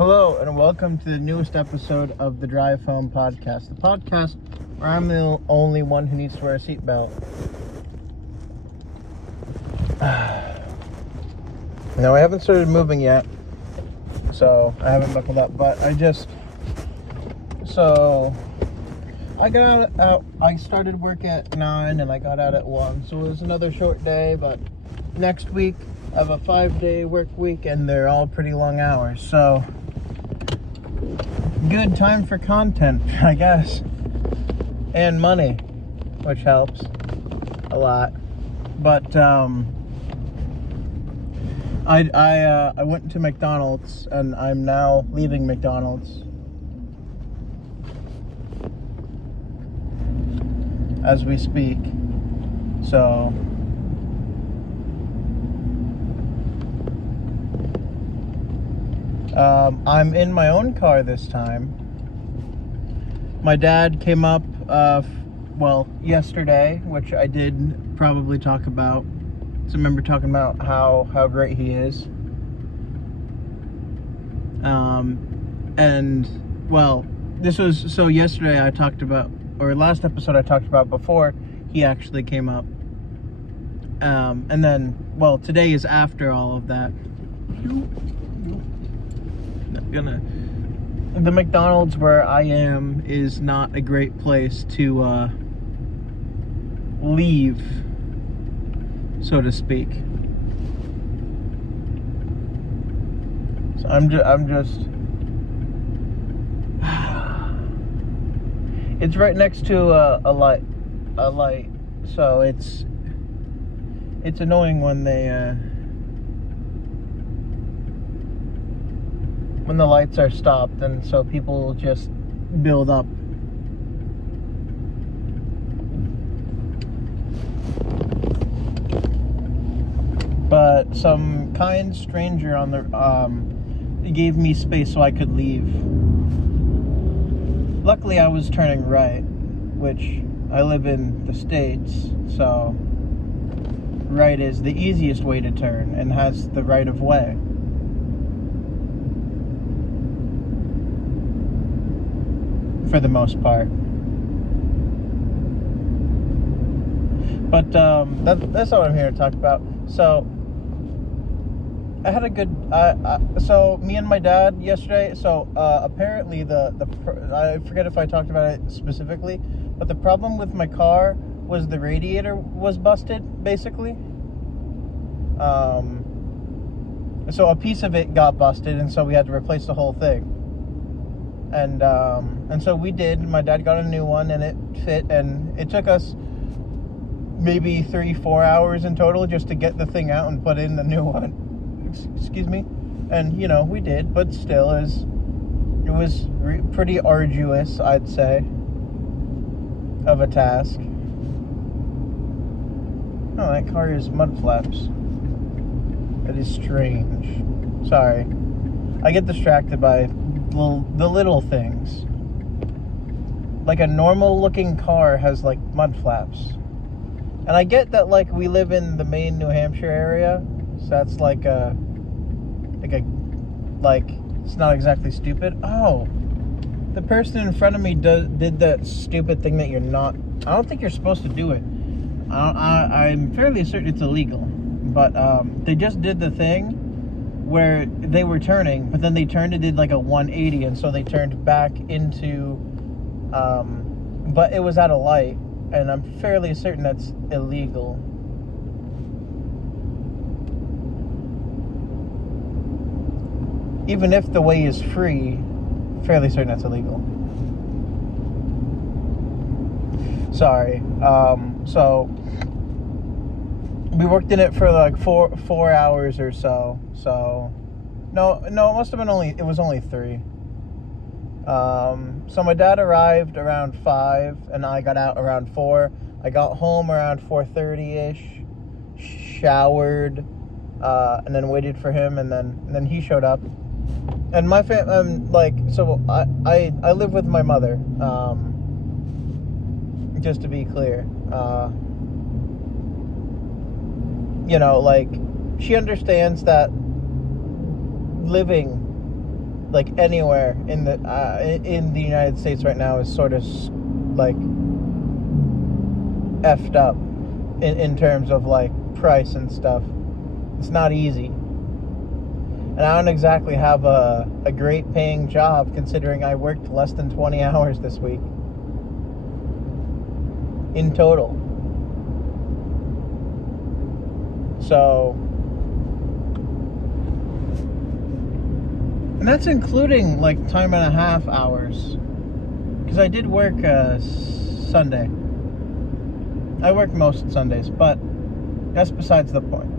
Hello, and welcome to the newest episode of the Drive Home Podcast. The podcast where I'm the only one who needs to wear a seatbelt. Now, I haven't started moving yet, so I haven't buckled up, but I got out, I started work at 9 and I got out at 1, so it was another short day, but next week I have a 5-day work week and they're all pretty long hours, so good time for content, I guess, and money, which helps a lot. But I went to McDonald's and I'm now leaving McDonald's as we speak. So I'm in my own car this time. My dad came up, yesterday, which I did probably talk about. So I remember talking about how great he is. Yesterday I talked about, or last episode I talked about before he actually came up. And then, today is after all of that. The McDonald's where I am is not a great place to leave, so to speak. So I'm just it's right next to a light, so it's annoying when when the lights are stopped, and so people just build up. But some kind stranger on the gave me space so I could leave. Luckily I was turning right, which I live in the States, so right is the easiest way to turn and has the right of way. For the most part. But that's what I'm here to talk about. So I had a good so me and my dad yesterday, apparently I forget if I talked about it specifically, but the problem with my car was the radiator was busted, basically. So a piece of it got busted, and so we had to replace the whole thing. And so we did. My dad got a new one, and it fit, and it took us maybe 3-4 hours in total just to get the thing out and put in the new one. Excuse me. And we did, but still it was pretty arduous, I'd say, of a task. Oh, that car is mud flaps. That is strange. Sorry, I get distracted by the little things. Like a normal looking car has like mud flaps, and I get that we live in the Maine, New Hampshire area, so that's it's not exactly stupid. Oh, the person in front of me did that stupid thing that I don't think you're supposed to do it. I'm fairly certain it's illegal, but they just did the thing where they were turning, but then they turned and did like a 180, and so they turned back into, but it was at a light, and I'm fairly certain that's illegal. Even if the way is free, fairly certain that's illegal. Sorry. So we worked in it for like four hours or so. So no, it must have been it was only 3. So my dad arrived around 5 and I got out around 4. I got home around 4:30ish, showered, and then waited for him, and then he showed up. And my I live with my mother, just to be clear. She understands that living like anywhere in the United States right now is sort of like effed up in terms of like price and stuff. It's not easy, and I don't exactly have a great paying job considering I worked less than 20 hours this week in total. So, and that's including like time and a half hours, because I did work Sunday. I work most Sundays, but that's besides the point.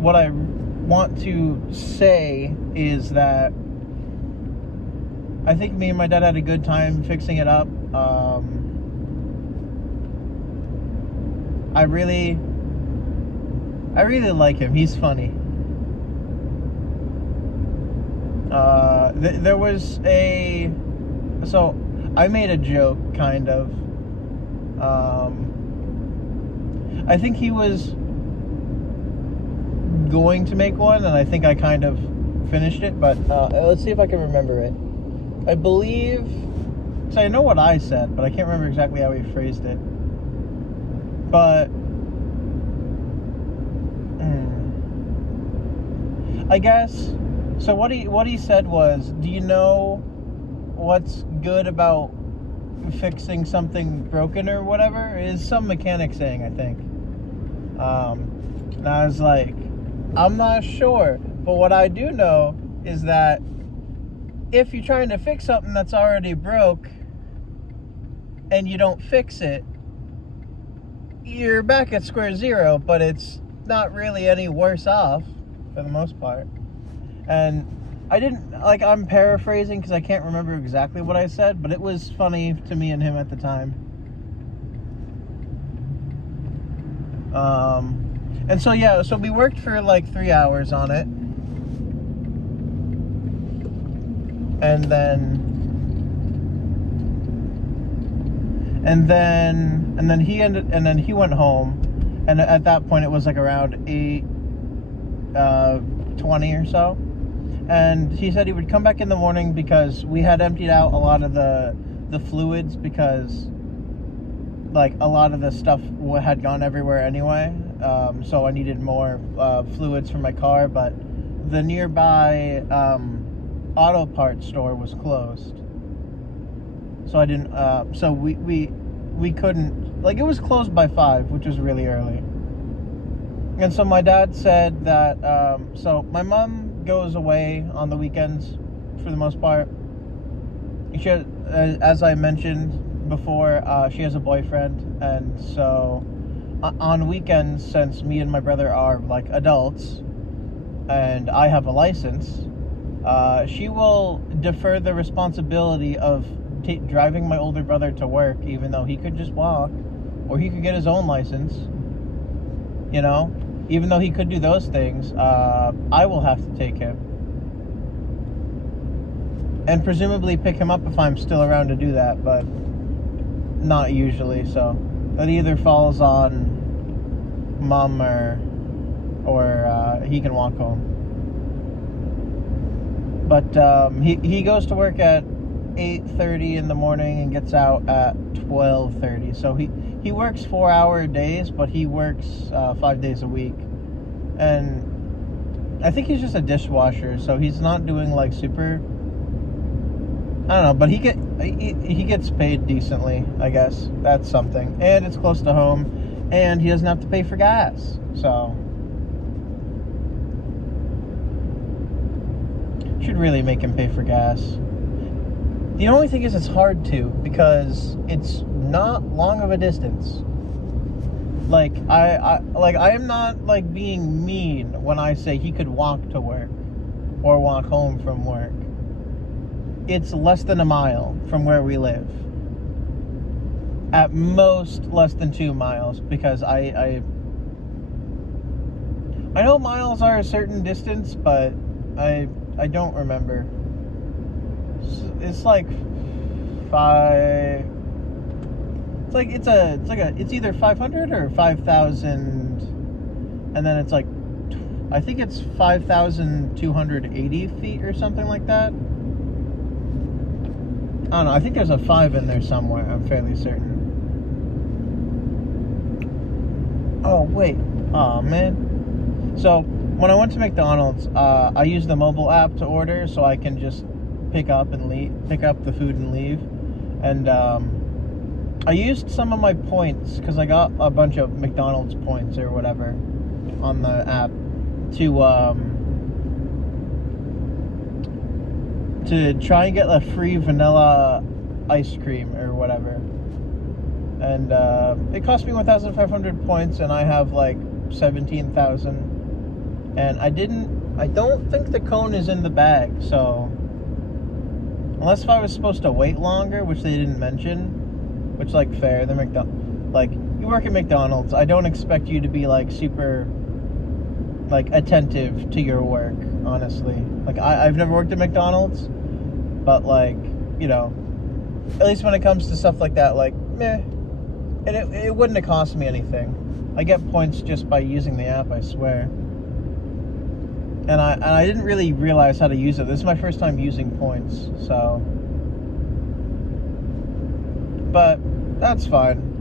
What I want to say is that I think me and my dad had a good time fixing it up. I really like him. He's funny. There was so I made a joke, kind of. I think he was going to make one, and I think I kind of finished it, but let's see if I can remember it. I believe, so I know what I said, but I can't remember exactly how he phrased it. But I guess, so what he said was, do you know what's good about fixing something broken or whatever? Is some mechanic saying, I think. And I was like, I'm not sure, but what I do know is that if you're trying to fix something that's already broke and you don't fix it, you're back at square zero, but it's not really any worse off for the most part. And I didn't, like, I'm paraphrasing because I can't remember exactly what I said, but it was funny to me and him at the time. And so, yeah, so we worked for like 3 hours on it. And then he went home, and at that point it was like around 8:20 or so. And he said he would come back in the morning because we had emptied out a lot of the fluids, because like a lot of the stuff had gone everywhere anyway. So I needed more fluids for my car, but the nearby auto parts store was closed. So I didn't, so we couldn't, like, it was closed by 5, which was really early. And so my dad said that, so my mom goes away on the weekends for the most part. She has, as I mentioned before, she has a boyfriend, and so on weekends, since me and my brother are like adults and I have a license, she will defer the responsibility of driving my older brother to work, even though he could just walk, or he could get his own license, you know. Even though he could do those things, I will have to take him. And presumably pick him up if I'm still around to do that, but not usually, so it either falls on Mom or he can walk home. But he goes to work at 8:30 in the morning and gets out at 12:30. So he works 4-hour days, but he works 5 days a week. And I think he's just a dishwasher, so he's not doing like super, I don't know, but he gets paid decently, I guess. That's something. And it's close to home, and he doesn't have to pay for gas. So should really make him pay for gas. The only thing is it's hard to, because it's not long of a distance. Like I am not like being mean when I say he could walk to work or walk home from work. It's less than a mile from where we live. At most less than 2 miles, because I know miles are a certain distance, but I don't remember. It's like 5. It's either 500 or 5,000, and then it's like, I I think it's 5,280 feet or something like that. I don't know. I think there's a 5 in there somewhere. I'm fairly certain. Oh, wait. Oh, man. So, when I went to McDonald's, I used the mobile app to order so I can just pick up the food and leave. And I used some of my points because I got a bunch of McDonald's points or whatever on the app to try and get a free vanilla ice cream or whatever. And it cost me 1,500 points, and I have like 17,000. And I don't think the cone is in the bag, so unless if I was supposed to wait longer, which they didn't mention, which, like, fair, like, you work at McDonald's, I don't expect you to be like super like attentive to your work, honestly. Like, I've never worked at McDonald's, but, like, you know, at least when it comes to stuff like that, like, meh, and it wouldn't have cost me anything. I get points just by using the app, I swear. And I didn't really realize how to use it. This is my first time using points, so. But that's fine.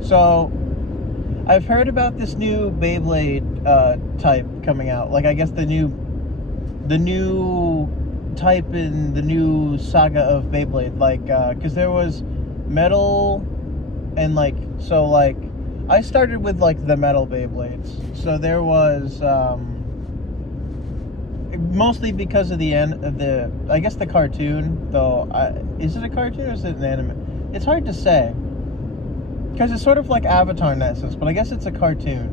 So I've heard about this new Beyblade type coming out. Like, I guess the new type in the new saga of Beyblade. Like, because there was metal and, like, so, like, I started with, like, the metal Beyblades. So there was, mostly because of I guess the cartoon, though. Is it a cartoon or is it an anime? It's hard to say. Because it's sort of like Avatar in that sense, but I guess it's a cartoon.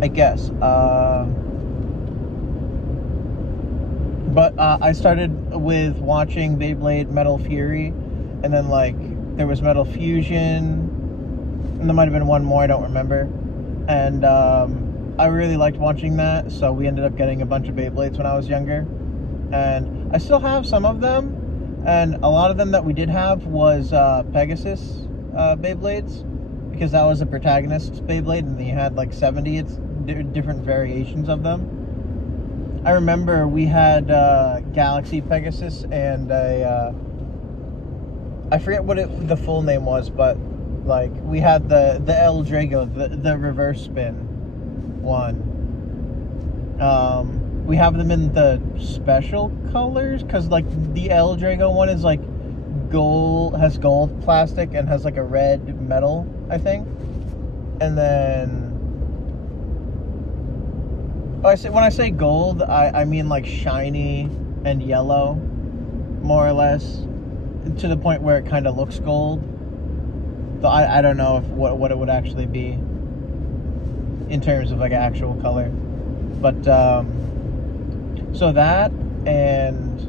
I guess. But I started with watching Beyblade Metal Fury, and then, like, there was Metal Fusion, and there might have been one more, I don't remember. And I really liked watching that, so we ended up getting a bunch of Beyblades when I was younger. And I still have some of them, and a lot of them that we did have was Pegasus Beyblades, because that was a protagonist's Beyblade, and you had like 70 different variations of them. I remember we had Galaxy Pegasus and I forget what the full name was, but like we had the El Drago, the reverse spin one. We have them in the special colors, because like the El Drago one is like has gold plastic and has like a red metal, I think. And then when I say gold, I mean like shiny and yellow, more or less, to the point where it kind of looks gold. So I don't know what it would actually be in terms of like actual color. But so that, and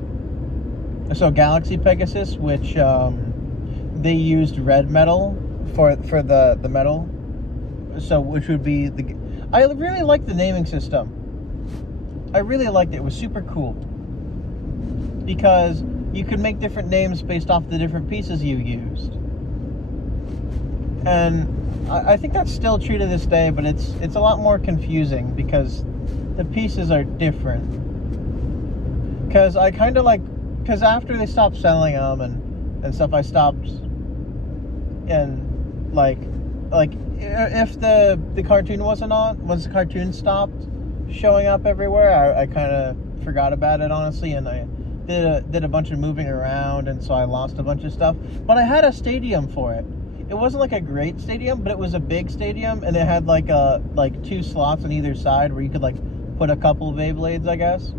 so Galaxy Pegasus, which they used red metal for the metal, so which would be I really liked the naming system. I really liked it. It was super cool because you could make different names based off the different pieces you used, and I think that's still true to this day, but it's a lot more confusing because the pieces are different. Because I kind of because after they stopped selling them and stuff, I stopped, and like if the cartoon wasn't on, once the cartoon stopped showing up everywhere, I kind of forgot about it, honestly, and I did a bunch of moving around, and so I lost a bunch of stuff. But I had a stadium for it. It wasn't like a great stadium, but it was a big stadium, and it had like 2 slots on either side where you could like put a couple of Beyblades, I guess.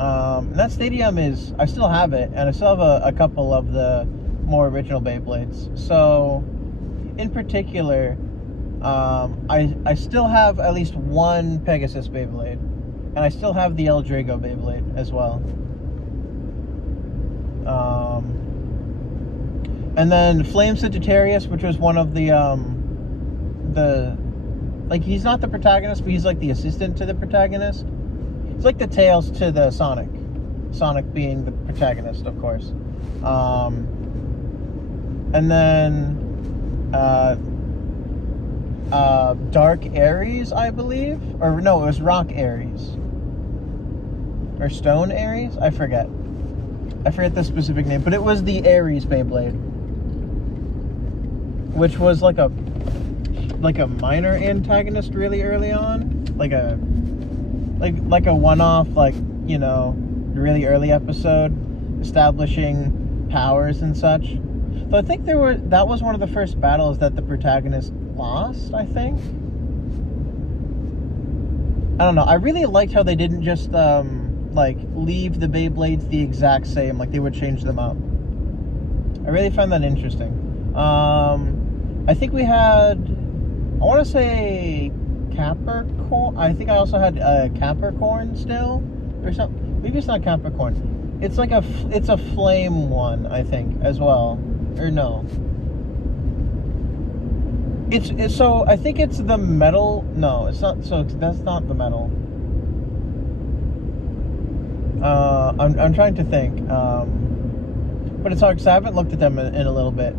And that stadium I still have it, and I still have a couple of the more original Beyblades. So, in particular, I still have at least one Pegasus Beyblade, and I still have the El Drago Beyblade as well. And then Flame Sagittarius, which was one of the like, he's not the protagonist, but he's like the assistant to the protagonist. It's like the Tails to the Sonic. Sonic being the protagonist, of course. And then Dark Aries, I believe, or no, it was Rock Aries or Stone Aries. I forget the specific name, but it was the Aries Beyblade, which was like a minor antagonist really early on, like a one-off, like, you know, really early episode establishing powers and such. So I think that was one of the first battles that the protagonist lost, I think. I don't know. I really liked how they didn't just like leave the Beyblades the exact same, like they would change them up. I really found that interesting. I think we had, I want to say Capricorn. I think I also had Capricorn still, or something. Maybe it's not Capricorn. It's like it's a flame one, I think, as well. Or no. It's so I think it's the metal. No, it's not. So that's not the metal. I'm trying to think. But it's hard because I haven't looked at them in a little bit.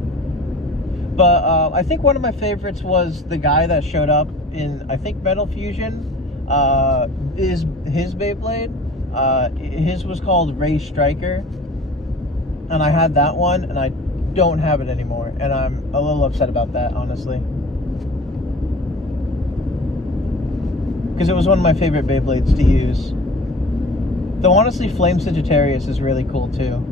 But I think one of my favorites was the guy that showed up in, I think, Metal Fusion. His Beyblade. His was called Ray Striker, and I had that one, and I don't have it anymore, and I'm a little upset about that, honestly, because it was one of my favorite Beyblades to use. Though honestly, Flame Sagittarius is really cool too.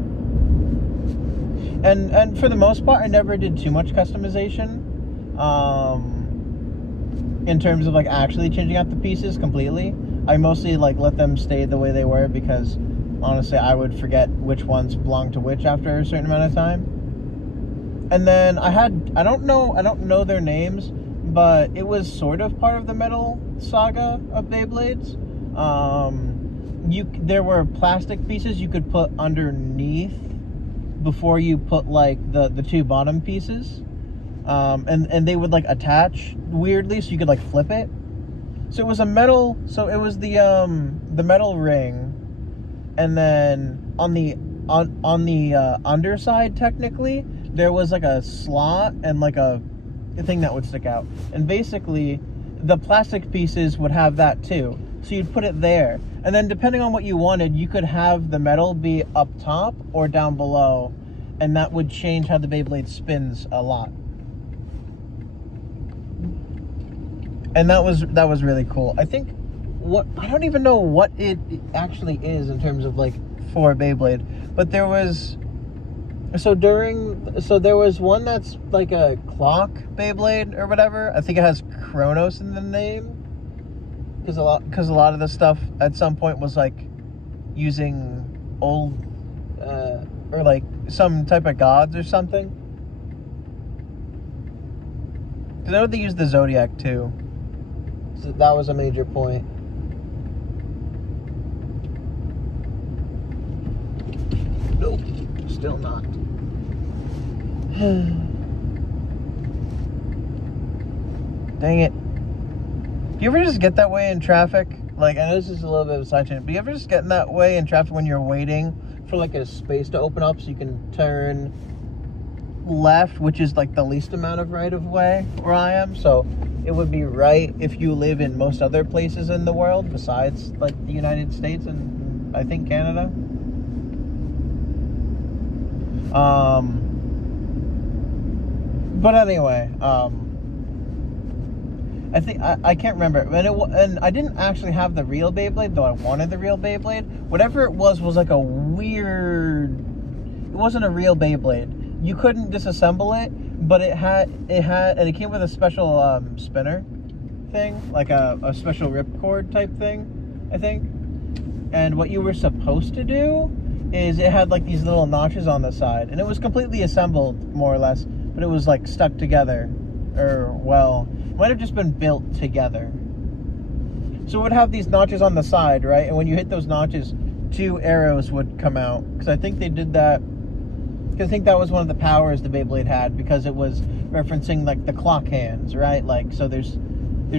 And for the most part, I never did too much customization, in terms of like actually changing out the pieces completely. I mostly like let them stay the way they were, because honestly I would forget which ones belonged to which after a certain amount of time. And then I don't know their names, but it was sort of part of the Metal saga of Beyblades. There were plastic pieces you could put underneath before you put like the two bottom pieces, and they would like attach weirdly, so you could like flip it. So it was a metal. So it was the metal ring, and then on the underside, technically, there was like a slot and like a thing that would stick out. And basically, the plastic pieces would have that too. So you'd put it there, and then depending on what you wanted, you could have the metal be up top or down below, and that would change how the Beyblade spins a lot. And that was really cool. I think I don't even know what it actually is in terms of like for Beyblade, but there was one that's like a clock Beyblade or whatever. I think it has Chronos in the name, because a lot of the stuff at some point was like using old or like some type of gods or something. Because I know they used the Zodiac too. So that was a major point. Nope, still not. Dang it. Do you ever just get that way in traffic? Like, I know this is a little bit of a side tangent, but you ever just get in that way in traffic when you're waiting for like a space to open up so you can turn left, which is like the least amount of right of way where I am? So it would be right if you live in most other places in the world besides like the United States and I think Canada. But anyway, I think I can't remember, and I didn't actually have the real Beyblade, though I wanted the real Beyblade. Whatever it was like a weird. It wasn't a real Beyblade. You couldn't disassemble it, but it had, and it came with a special spinner thing, like a special ripcord type thing, I think. And what you were supposed to do is it had like these little notches on the side, and it was completely assembled more or less, but it was like stuck together, or well, it might have just been built together. So it would have these notches on the side, right? And when you hit those notches, 2 arrows would come out, because I think they did that. I think that was one of the powers the Beyblade had, because it was referencing like the clock hands, right? Like, so there's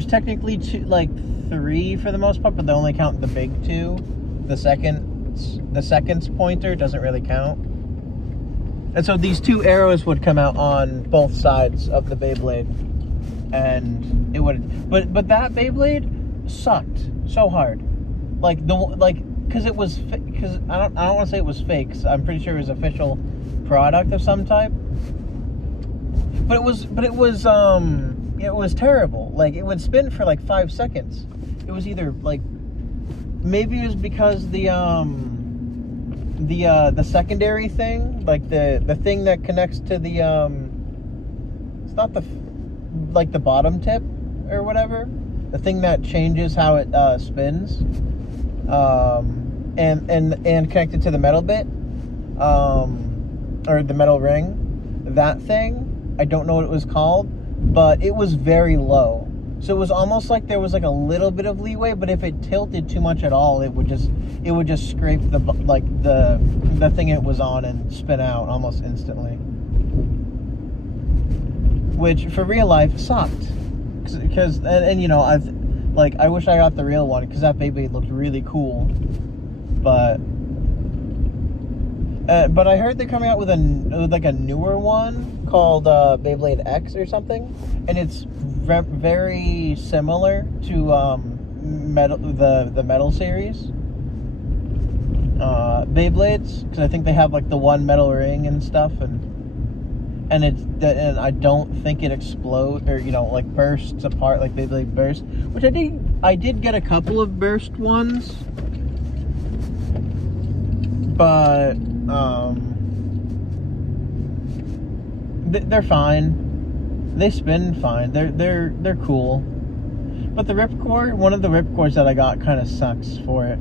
technically 3 for the most part, but they only count the big 2. The seconds pointer doesn't really count. And so these two arrows would come out on both sides of the Beyblade, and it would. But that Beyblade sucked so hard, because it was because I don't want to say it was fake. 'Cause I'm pretty sure it was official product of some type. But it was terrible. Like, it would spin for like 5 seconds. It was either like, maybe it was because the secondary thing, like the thing that connects to the it's not the bottom tip or whatever, the thing that changes how it spins, and connected to the metal bit, or the metal ring. That thing, I don't know what it was called, but it was very low. So it was almost like there was like a little bit of leeway, but if it tilted too much at all, it would just scrape the thing it was on and spin out almost instantly. Which for real life sucked. Because and you know, I wish I got the real one, because that Beyblade looked really cool. But I heard they're coming out with a newer one called Beyblade X or something, and it's very similar to the metal series Beyblades, because I think they have like the one metal ring and stuff, and I don't think it explodes or like bursts apart like Beyblade Burst, which I did get a couple of burst ones, but they're fine. They spin fine. They're cool. But the ripcord, one of the ripcords that I got, kind of sucks for it.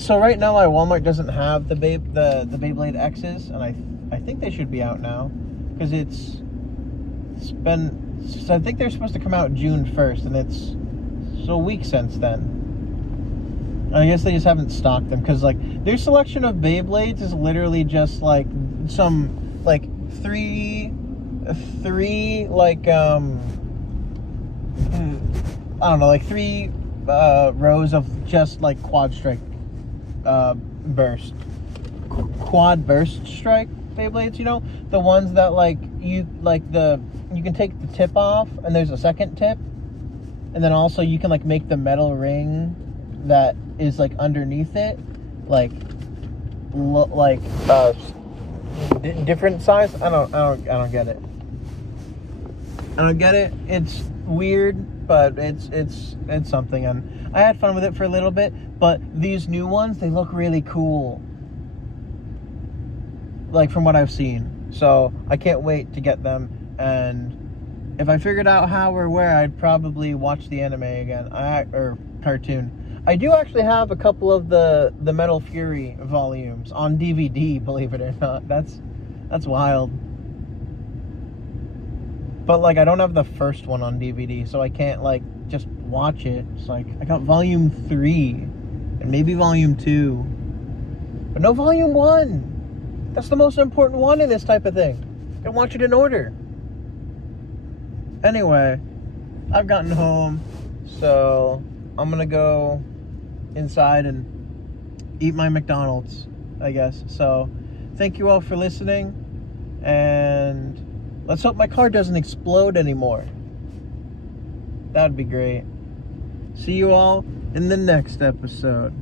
So right now my Walmart doesn't have the Beyblade X's, and I think they should be out now, because it's been. So I think they're supposed to come out June 1st, and it's a week since then. I guess they just haven't stocked them, because like their selection of Beyblades is literally just like some like three like I don't know, like three rows of just like quad burst strike Beyblades, the ones that you can take the tip off and there's a second tip, and then also you can like make the metal ring that is like underneath it different size. I don't get it. It's weird, but it's something, and I had fun with it for a little bit. But these new ones, they look really cool, like from what I've seen. So I can't wait to get them, and if I figured out how or where, I'd probably watch the anime again, or cartoon. I do actually have a couple of the Metal Fury volumes on DVD, believe it or not. That's wild. But like, I don't have the first one on DVD, so I can't like just watch it. It's like, I got volume 3 and maybe volume 2, but no volume 1. That's the most important one in this type of thing. I watch it in order. Anyway, I've gotten home, so I'm gonna go inside and eat my McDonald's, I guess. So thank you all for listening, and let's hope my car doesn't explode anymore. That would be great. See you all in the next episode.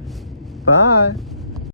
Bye.